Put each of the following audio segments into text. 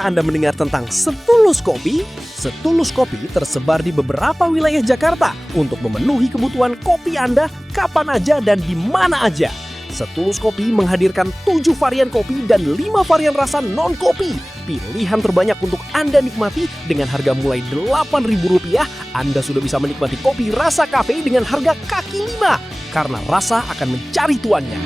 Pernahkah Anda mendengar tentang Setulus Kopi? Setulus Kopi tersebar di beberapa wilayah Jakarta untuk memenuhi kebutuhan kopi Anda kapan aja dan di mana aja. Setulus Kopi menghadirkan 7 varian kopi dan 5 varian rasa non-kopi. Pilihan terbanyak untuk Anda nikmati dengan harga mulai Rp8.000. Anda sudah bisa menikmati kopi rasa kafe dengan harga kaki 5. Karena rasa akan mencari tuannya.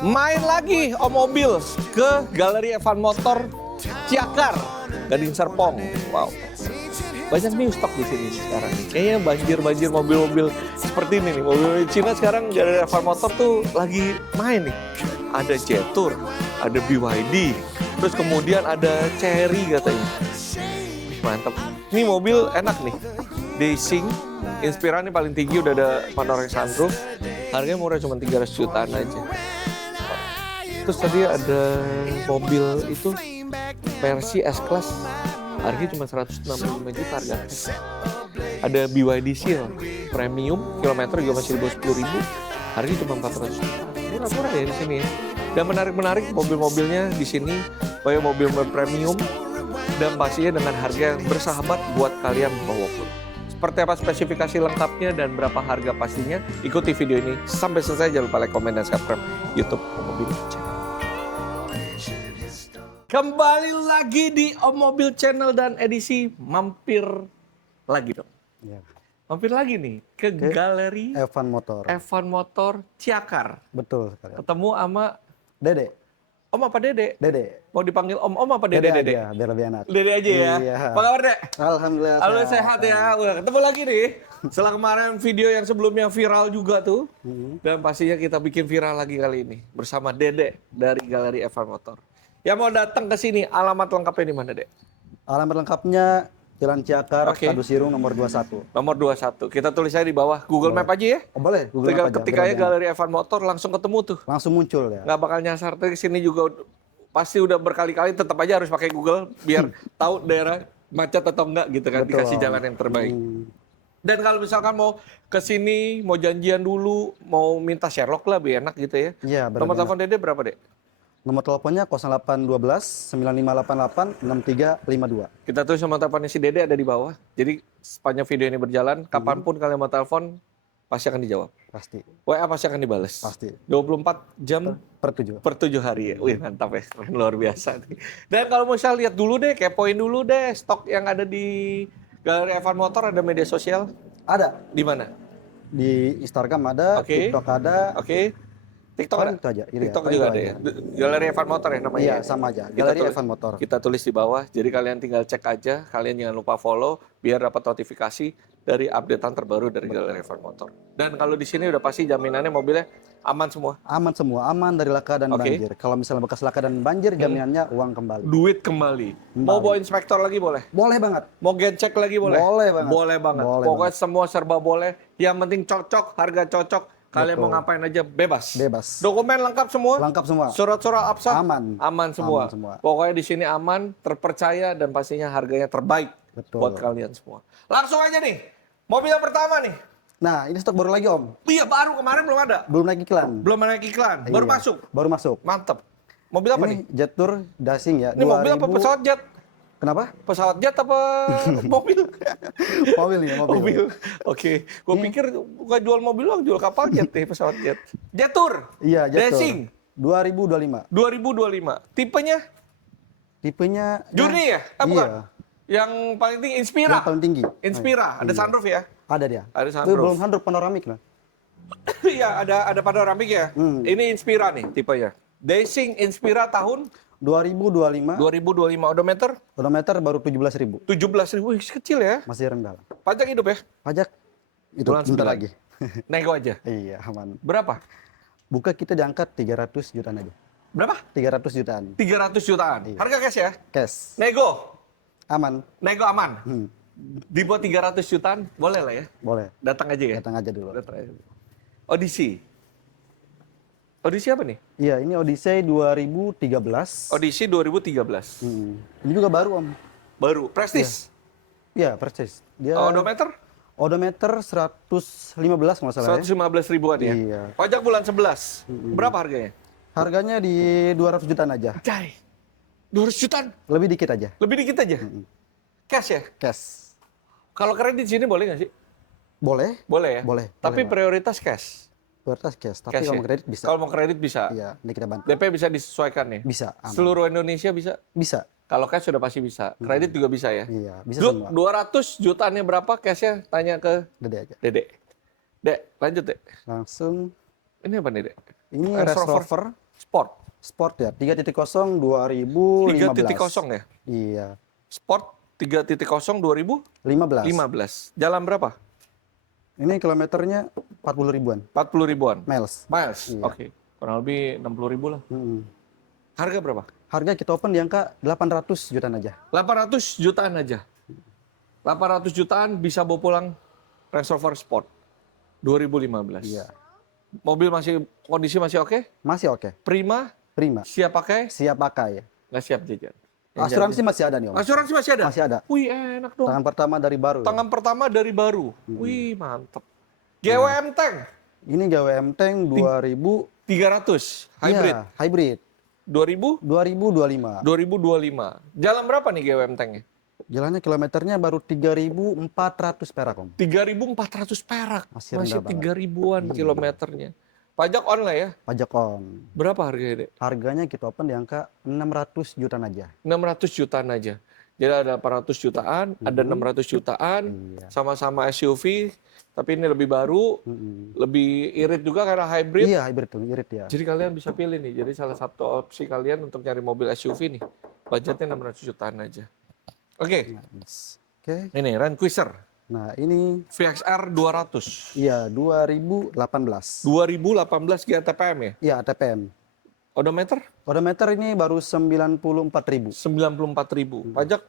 Main lagi Om Mobil ke Galeri Evan Motor Ciakar, Gading Serpong. Wow, banyak new stock di sini sekarang. Kayaknya banjir mobil-mobil seperti ini nih. Mobil Cina sekarang Galeri Evan Motor tuh lagi main nih. Ada Jetour, ada BYD, terus kemudian ada Chery katanya. Mantap. Ini mobil enak nih. Daising, Inspira nih paling tinggi, udah ada panoramic sunroof. Harganya murah, cuma 300 jutaan aja. Terus tadi ada mobil itu versi S-Class, harganya cuma 165 juta harga. Ada BYD Seal Premium, kilometer juga masih di bawah 10.000, harganya cuma 400 juta. Murah-murah ya di sini ya. Dan menarik-menarik mobil-mobilnya di sini, banyak mobil-mobil premium dan pastinya dengan harga yang bersahabat buat kalian bawa pulang. Seperti apa spesifikasi lengkapnya dan berapa harga pastinya, ikuti video ini sampai selesai. Jangan lupa like, komen, dan subscribe YouTube Om Mobil Channel. Kembali lagi di Om Mobil Channel dan edisi mampir lagi dong. Ya. Mampir lagi nih ke Galeri Evan Motor. Evan Motor Ciakar. Betul sekali. Ketemu sama Dede. Om apa Dede? Dede. Mau dipanggil Om apa Dede? Dede aja, biar lebih enak. Dede aja ya. Iya. Apa kabar, Dek? Alhamdulillah. Alhamdulillah sehat ya. Udah ketemu lagi nih. Setelah kemarin video yang sebelumnya viral juga tuh. Dan pastinya kita bikin viral lagi kali ini. Bersama Dede dari Galeri Evan Motor. Yang mau datang ke sini, alamat lengkapnya di mana, Dek? Alamat lengkapnya Jalan Ciakar, Oke. Kadu Sirung nomor 21. Nomor 21. Kita tulis aja di bawah. Google Map aja ya. Oh, boleh, Google Tinggal Map aja, ketik aja biar lebih Galeri Evan Motor, langsung ketemu tuh. enak. Langsung muncul ya. Nggak bakal nyasar. Tapi sini juga pasti udah berkali-kali, tetap aja harus pakai Google biar tahu daerah macet atau enggak gitu kan. Betul. Dikasih jalan yang terbaik. Dan kalau misalkan mau ke sini, mau janjian dulu, mau minta Sherlock lah, lebih enak gitu ya. Iya, benar. Nomor telepon Dede berapa, Dek? Nomor teleponnya 0812 9588 6352. Kita tulis nomor teleponnya si Dede ada di bawah. Jadi sepanjang video ini berjalan, kapanpun kalian mau telepon, pasti akan dijawab. Pasti. WA pasti akan dibales. Pasti. 24 jam Per 7. per 7 hari ya. Wih, mantap ya. Luar biasa nih. Dan kalau mau saya lihat dulu deh, kepoin dulu deh stok yang ada di Galeri Evan Motor. Ada media sosial? Ada. Di mana? Di Instagram ada, Oke. TikTok ada. Oke. TikTok ada? Paling itu aja. Ini TikTok ya, juga paling ada itu ya? Galeri Evan Motor ya namanya? Iya, ya? sama aja. Kita Galeri tulis- Evan Motor. Kita tulis di bawah, jadi kalian tinggal cek aja. Kalian jangan lupa follow, biar dapat notifikasi dari updatean terbaru dari Galeri Evan Motor. Dan kalau di sini udah pasti jaminannya mobilnya aman semua. Aman semua, aman dari laka dan Oke. banjir. Kalau misalnya bekas laka dan banjir, jaminannya uang kembali. Duit kembali. Mau bawa inspektor lagi boleh? Boleh banget. Mau gecek lagi boleh? Boleh banget. Boleh banget. Boleh Pokoknya semua serba boleh. Yang penting cocok, harga cocok. Kalian mau Betul. ngapain aja bebas. Bebas. Dokumen lengkap semua? Lengkap semua. Surat-surat absah? Aman. Aman semua. Aman semua. Pokoknya di sini aman, terpercaya, dan pastinya harganya terbaik Betul. buat kalian semua. Langsung aja nih. Mobil yang pertama nih. Nah, ini stok baru lagi Om. Iya, baru kemarin belum ada. Belum naik iklan. Belum naik iklan. Baru Iya, masuk. Baru masuk. Mantep. Mobil apa nih? Ini Jetour Dashing ya. Ini mobil apa pesawat jet? Kenapa? Pesawat jet apa mobil? Mobil nih, mobil. Mobil. Oke. Gue pikir bukan jual mobil doang, jual kapal jet nih, pesawat jet. Jetour. Iya, Jetour. Racing. 2025. 2025. Tipenya Tipenya Journey ya? Ah, Iya. bukan. Yang paling tinggi Inspira. Yang paling tinggi. Inspira, ada sunroof ya? Ada dia. Ada Itu sunroof. belum sunroof panoramik lah. Iya, ada panoramik ya. Ini Inspira nih tipenya. Racing Inspira tahun 2025. 2025. Odometer Odometer baru 17.000. 17.000. Wih, kecil ya. Masih rendah. Pajak hidup ya? Pajak itu Bulan bentar 9. lagi. Nego aja. Iya, aman. Berapa? Buka kita diangkat 300 jutaan aja. Berapa? 300 jutaan. 300 jutaan. Iya. Harga cash ya? Cash. Nego. Aman. Nego aman. Di bawah 300 jutaan boleh lah ya. Boleh. Datang aja ya. Datang aja dulu. Datang aja. Odyssey. Audisi apa nih? Iya, ini Odyssey 2013. Audisi 2013. Ini juga baru, Om. Baru. Prestige. Iya, persis. Dia Odometer odometer 115 kalau nggak salah ya. 115 ribuan ya. Iya. Pajak bulan 11. Berapa harganya? Harganya di 200 jutaan aja. Cai. 200 jutaan. Lebih dikit aja. Lebih dikit aja. Cash ya? Cash. Kalau kredit sini boleh nggak sih? Boleh? Boleh ya? Boleh. Tapi boleh, Pak. prioritas cash. Prioritas cash. Tapi Cash kalau ya? mau kredit bisa. Kalau mau kredit bisa. Iya, ini kita bantu. DP bisa disesuaikan nih. Bisa. Aman. Seluruh Indonesia bisa. Bisa. Kalau cash sudah pasti bisa. Kredit juga bisa ya. Iya, bisa Duk, semua. 200 jutaannya berapa cashnya? Tanya ke Dede aja. Dede. Dek, lanjut Dek. Langsung. Ini apa nih Dek? Ini Range Range Rover Rover Sport. Sport ya, 3.0 2015. 3.0 ya? Iya, Sport 3.0 2015. 15. Jalan berapa? Ini kilometernya 40 ribuan. 40 ribuan. Miles. Miles. Iya. Oke. Kurang lebih 60 ribu lah. Harga berapa? Harga kita open di angka 800 jutaan aja. 800 jutaan aja. 800 jutaan bisa bawa pulang Range Rover Sport 2015. Iya. Mobil kondisi masih oke? Masih oke. Prima, Prima. siap pakai? Siap pakai. Nggak siap jajan. Yang Asuransi masih ada nih, Om. Asuransi masih ada? Masih ada. Wih, enak dong. Tangan pertama dari baru. Tangan pertama dari baru. Wih, mantep. GWM Tank Ini GWM Tank 2000. 300 hybrid. Iya, hybrid. 2000 2025. 2025. Jalan berapa nih GWM Tanknya? Jalannya kilometernya baru 3.400 perak, Om. 3.400 perak. Masih Masih rendah banget. 3 ribuan kilometernya. Pajak online ya? Pajak on. Berapa harganya, Dek? Harganya kita open di angka 600 jutaan aja. 600 jutaan aja. Jadi ada 800 jutaan, ada 600 jutaan, Iya. sama-sama SUV, tapi ini lebih baru, lebih irit juga karena hybrid. Iya, hybrid tuh, irit ya. Jadi kalian bisa pilih nih. Jadi salah satu opsi kalian untuk nyari mobil SUV nih, budgetnya 600 jutaan aja. Oke, Nice. Oke. ini Land Cruiser Nah, ini VXR 200. iya 2018. 2018 GTPM ya? Iya, ATPM. Odometer Odometer ini baru 94.000. 94.000. Pajak,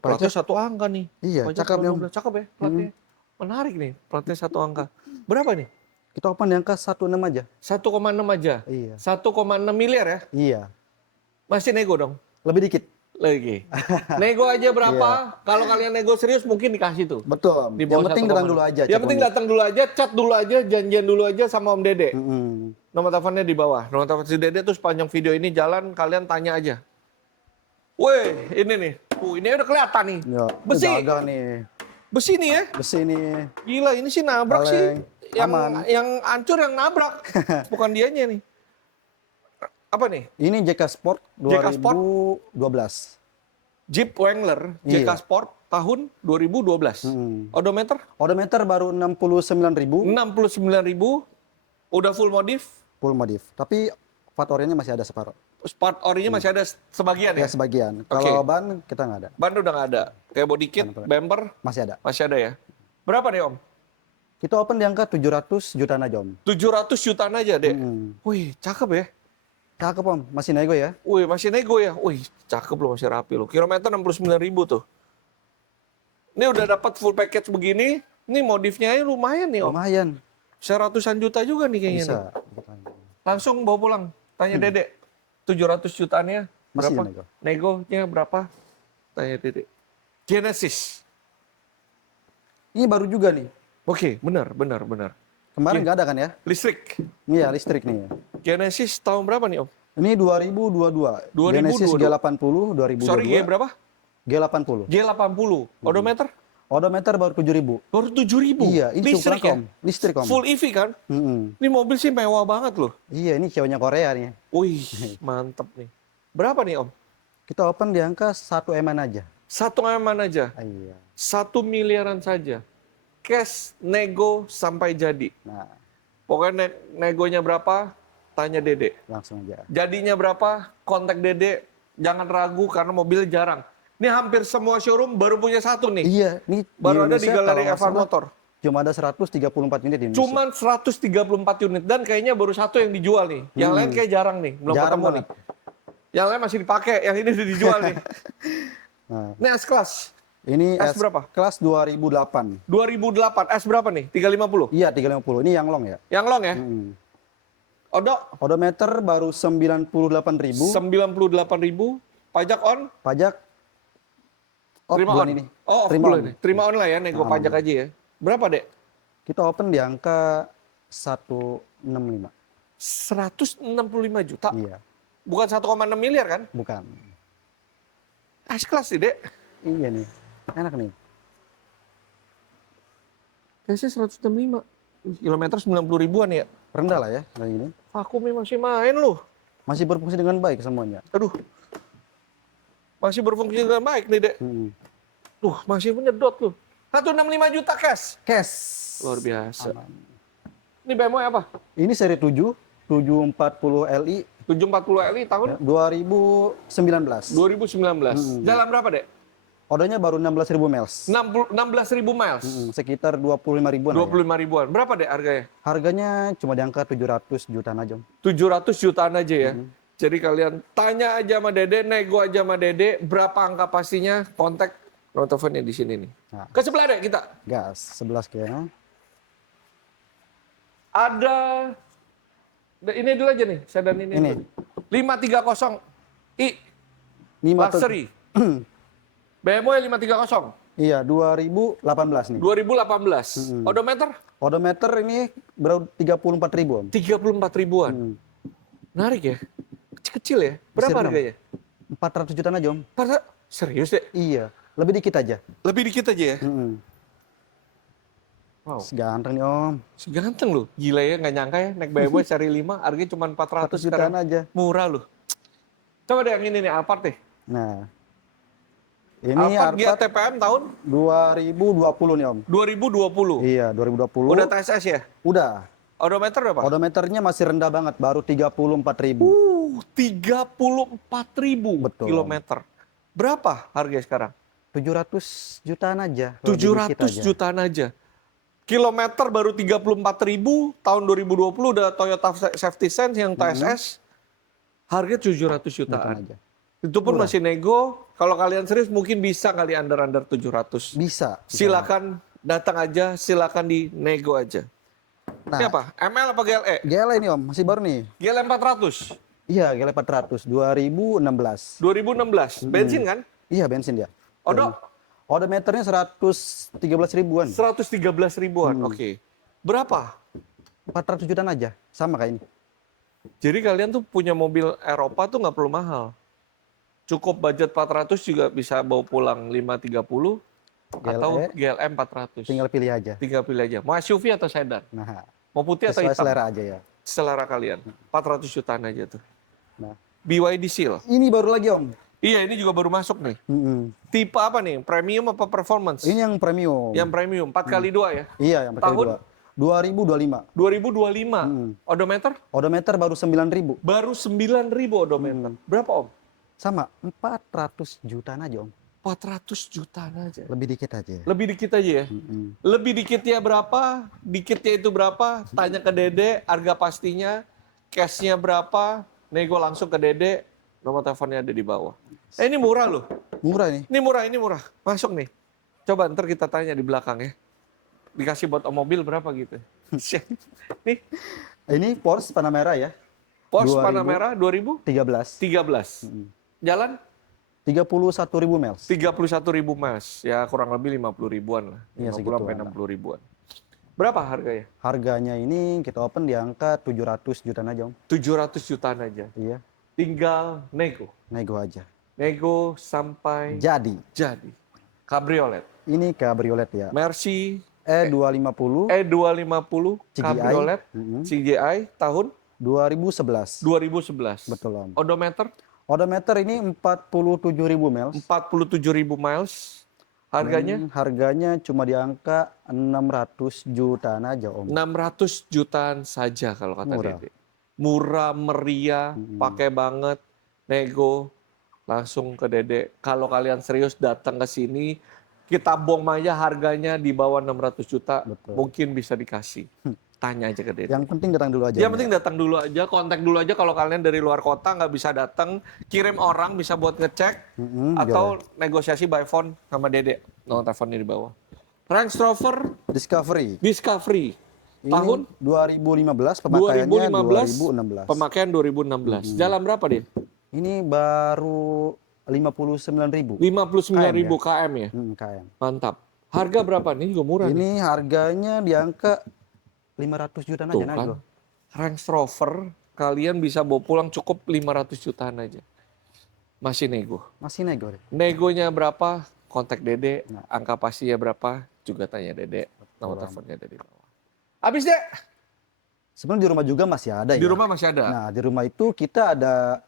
platnya satu angka nih. Iya, Pajak cakep ya, Om. 12. Cakep ya platnya. Menarik nih, platnya satu angka. Berapa nih? Kita open di angka 16 aja. 1,6 aja. Iya. 1,6 miliar ya? Iya. Masih nego dong? Lebih dikit. Lagi. Nego aja berapa? Kalau kalian nego serius mungkin dikasih tuh. Betul. Di Yang bawah penting 1,6. datang dulu aja. Yang penting datang dulu aja, chat dulu aja, janjian dulu aja sama Om Dede. Nomor teleponnya di bawah. Nomor telepon si Dede tuh sepanjang video ini jalan, kalian tanya aja. Weh, ini nih. Ini udah kelihatan nih. Ya, Besi. jaga nih. Besi nih ya. Besi nih. Gila, ini sih nabrak Kaleng. sih. Yang Aman. yang hancur yang nabrak. Bukan dianya nih. Apa nih? Ini JK Sport JK Sport? 2012. Jeep Wrangler JK Iya. Sport tahun 2012. Odometer Odometer baru 69.000 69.000. Udah full modif. full modif. Tapi part orinya masih ada separuh. Part orinya masih ada sebagian ya? Ya sebagian. Oke. Kalau ban kita nggak ada. Ban udah nggak ada. Kayak body kit, bumper Masih ada. masih ada ya. Berapa nih Om? Kita open di angka 700 jutaan aja, Om. 700 jutaan aja deh. Wih, cakep ya. Cakep, Om. Masih nego ya. Wih, masih nego ya. Wih, cakep loh, masih rapi loh. Kilometer 69.000 tuh. Ini udah dapat full package begini. Ini modifnya aja lumayan nih Om. Lumayan. Bisa ratusan juta juga nih kayaknya. Bisa. Nih. Langsung bawa pulang. Tanya Dede. 700 jutaannya Masih berapa? nego. Negonya berapa? Tanya Dede. Genesis. Ini baru juga nih. Oke, benar. Kemarin nggak ada kan ya? Listrik. Iya, listrik nih. Genesis tahun berapa nih Om? Ini 2022. 2022. Genesis G80 2022. Sorry, G berapa? G80. G80. Odometer? Odometer baru 7.000. Baru 7.000. Iya, ini listrik cukup, ya? Om. Listrik, Om. Full EV kan? Ini mobil sih mewah banget loh. Iya, ini ceweknya Korea nih. Wih, mantep nih. Berapa nih Om? Kita open di angka 1 M-an aja. 1 M-an aja. Iya. 1 miliaran saja. Cash, nego, sampai jadi. Nah, Pokoknya negonya berapa, tanya Dede. langsung aja. Jadinya berapa, kontak Dede. Jangan ragu karena mobilnya jarang. Ini hampir semua showroom baru punya satu nih. Iya, ini Baru ada di Indonesia Galeri kalau nggak Evan salah Motor. Cuma ada 134 unit di Indonesia. Cuman 134 unit. Dan kayaknya baru satu yang dijual nih. Yang lain kayak jarang nih. Belum Jarang ketemu nih. banget. Yang lain masih dipakai. Yang ini udah dijual nih. Nah, Ini S-Class. ini S berapa? Kelas 2008. 2008. S berapa nih? 350? Iya, 350. Ini yang long ya. Yang long ya? Odometer baru 98.000. 98.000. Pajak on? Pajak Terima bulan on. ini. Oh, off Terima bulan on. ini. Terima on lah ya, nego pajak aja ya. Berapa, Dek? Kita open di angka 165. 165 juta. Iya, Bukan 1,6 miliar kan? bukan. Kelas sih, Dek. Iya nih, enak nih. Kayaknya 165. Kilometer 90 ribuan ya. Rendah lah ya, kayak gini. Vakumnya masih main loh. Masih berfungsi dengan baik semuanya. Aduh. Masih berfungsi dengan baik nih, Dek. Tuh, masih menyedot loh. 165 juta cash. Cash. Luar biasa. Aman. Ini BMW apa? Ini seri 7, 740 Li 740 Li tahun ya, 2019. 2019. Jalan berapa, Dek? Odonya baru 16.000 miles. 16.000 miles. Sekitar 25 ribuan. 25 ribuan. Berapa, Dek, harganya? Harganya cuma di angka 700 jutaan aja. 700 jutaan aja ya. Jadi kalian tanya aja sama Dede, nego aja sama Dede, berapa angka pastinya, kontak nomor teleponnya di sini nih. Nah. Ke sebelah, Dek, kita. Gas 11 kayaknya. Ada, ini dulu aja nih, sedan ini. Ini. Dulu. 530i Luxury. BMW 530. Iya, 2018 nih. 2018. Odometer Odometer ini baru 34 ribuan. 34 ribuan. Menarik ya. Kecil-kecil ya. Berapa Kecil, harganya? 400 jutaan aja, Om. Serius, Dek? Iya, lebih dikit aja. Lebih dikit aja ya? Wow. Ganteng nih, Om. Ganteng loh. Gila ya, nggak nyangka ya. Naik BMW seri 5, harganya cuma 400 400 jutaan sekarang. aja. Murah loh. Coba deh yang ini nih, Alphard nih. Nah. Ini Alphard Alphard GTPM tahun 2020 nih, Om. 2020. Iya, 2020. Udah TSS ya? Udah. Odometer berapa? Odometernya masih rendah banget, baru 34.000. 34.000 Betul. kilometer. Berapa harganya sekarang? 700 jutaan aja. 700 jutaan aja. Kilometer baru 34.000, tahun 2020 udah Toyota Safety Sense yang TSS. Harga 700 jutaan. aja. Itu pun masih nego. Kalau kalian serius mungkin bisa kali under 700. Bisa. Silakan datang aja, silakan di nego aja. Nah, Ini apa? ML apa GLE? GLE ini, Om, masih baru nih. GLE 400. Iya, GLE 400 2016. 2016. Bensin kan? Iya, bensin dia. Odo Odometernya 113 ribuan. 113 ribuan. Oke. Berapa? 400 jutaan aja, sama kayak ini. Jadi kalian tuh punya mobil Eropa tuh nggak perlu mahal. Cukup budget 400 juga bisa bawa pulang 530 atau GLM 400. Tinggal pilih aja. Tinggal pilih aja. Mau SUV atau sedan? Nah, Mau putih atau sesuai hitam? selera aja ya. Selera kalian. 400 jutaan aja tuh. Nah, BYD Seal. ini baru lagi, Om. Iya, ini juga baru masuk nih. Tipe apa nih? Premium apa performance? Ini yang premium. Yang premium, 4x2 ya? Iya, yang pakai Tahun? 2025. 2025. Odometer? Odometer baru 9.000. Baru 9.000 odometer. Berapa, Om? Sama, 400 jutaan aja, Om. 400 jutaan aja. Lebih dikit aja. Lebih dikit aja ya? Lebih dikitnya berapa? Dikitnya itu berapa? Tanya ke Dede, harga pastinya, cashnya berapa? Nego langsung ke Dede, nomor teleponnya ada di bawah. Ini murah loh. Murah nih. Ini murah. Masuk nih. Coba ntar kita tanya di belakang ya. Dikasih buat mobil berapa gitu. Nih, Ini Porsche Panamera ya. Porsche 2000. Panamera 2013. 13. Jalan 31.000 miles. 31.000 miles. Ya kurang lebih 50 ribuan lah. Iya, 50 sampai segituan. 60 ribuan. Berapa harganya? Harganya ini kita open di angka 700 jutaan aja, Om. 700 jutaan aja. Iya, Tinggal nego. nego aja. Nego sampai Jadi, Cabriolet. ini cabriolet ya. Mercy E250 E250 CGI. Cabriolet CGI tahun 2011. 2011. Betul, Om. Odometer Odometer ini 47.000 miles. 47.000 miles. Harganya Harganya cuma di angka 600 jutaan aja, Om. 600 jutaan saja kalau kata Murah. Dede. Murah, meriah, pakai banget, nego, langsung ke Dede. Kalau kalian serius datang ke sini, kita bom aja harganya di bawah 600 juta, Betul. mungkin bisa dikasih. Tanya aja ke Dede. Yang penting datang dulu aja. Yang Om, penting datang dulu aja, kontak dulu aja kalau kalian dari luar kota nggak bisa datang, kirim orang bisa buat ngecek, atau negosiasi by phone sama Dede. Nomor teleponnya di bawah. Range Rover Discovery. Discovery Ini Tahun 2015, pemakaiannya 2016. pemakaian 2016. Jalan berapa dia? Ini baru 59.000 59.000 km ya? km. Mantap. Harga berapa nih? Juga murah nih. Ini harganya di angka 500 jutaan Tuh aja kan. nego. Range Rover kalian bisa bawa pulang cukup 500 jutaan aja. Masih nego. Masih nego deh. Negonya berapa? Kontak Dede. Nah. Angka pastinya berapa? Juga tanya Dede. Nomor teleponnya ada di bawah. Habis deh. Sebenarnya di rumah juga masih ada Di ya. rumah masih ada. Nah, di rumah itu kita ada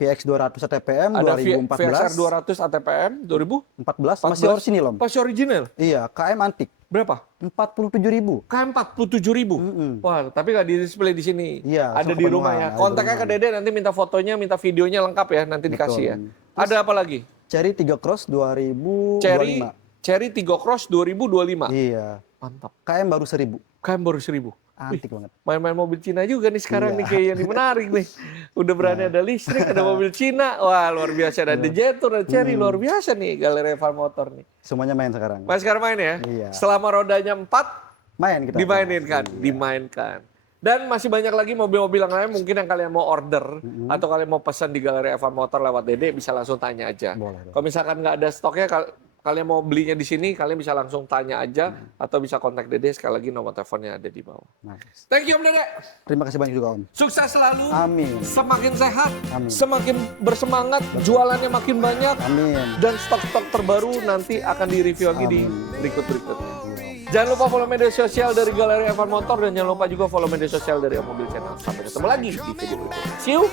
PX 200 ATPM Ada 2014. VXR 200 ATPM 14 masih orisinil, Om. Masih original. Iya, KM antik. Berapa? 47.000. Kan 47.000. Wah, tapi nggak di display di sini. Iya, ada so di rumah kepenuhan, ya. ada di Kontaknya ke rumah. Dede, nanti minta fotonya, minta videonya lengkap ya, nanti dikasih ya. Ada apa lagi? Cherry 3 Cross 2025. Cherry Tiggo Cross 2025. Iya. Mantap. KM baru 1000. Kan baru 1000. Antik banget. Main-main mobil Cina juga nih sekarang Iya. nih kayak yang menarik nih. Udah berani ada listrik, ada mobil Cina. Wah, luar biasa. Ada Jetour, ada Cherry, luar biasa nih Galeri Evan Motor nih. Semuanya main sekarang. Mas sekarang main ya? Iya. Selama rodanya 4, Main kita. dimainin kan? Dimainkan. Dan masih banyak lagi mobil-mobil yang lain mungkin yang kalian mau order atau kalian mau pesan di Galeri Evan Motor lewat Dede, bisa langsung tanya aja. Boleh. Kalau misalkan nggak ada stoknya, kalian mau belinya di sini, kalian bisa langsung tanya aja atau bisa kontak Dede. Sekali lagi nomor teleponnya ada di bawah. Nice. Thank you Om Dede. Terima kasih banyak juga, Om. Sukses selalu. Amin. Semakin sehat, Amin. semakin bersemangat, jualannya makin banyak, Amin. dan stok-stok terbaru nanti akan direview lagi di Amin. berikut-berikutnya. Jangan lupa follow media sosial dari Galeri Evan Motor dan jangan lupa juga follow media sosial dari Om Mobil Channel. Sampai ketemu lagi di video berikutnya. See you.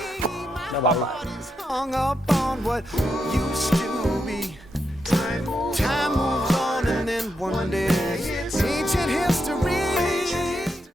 Bye-bye. Hung up on what used to be. Time moves on and then one day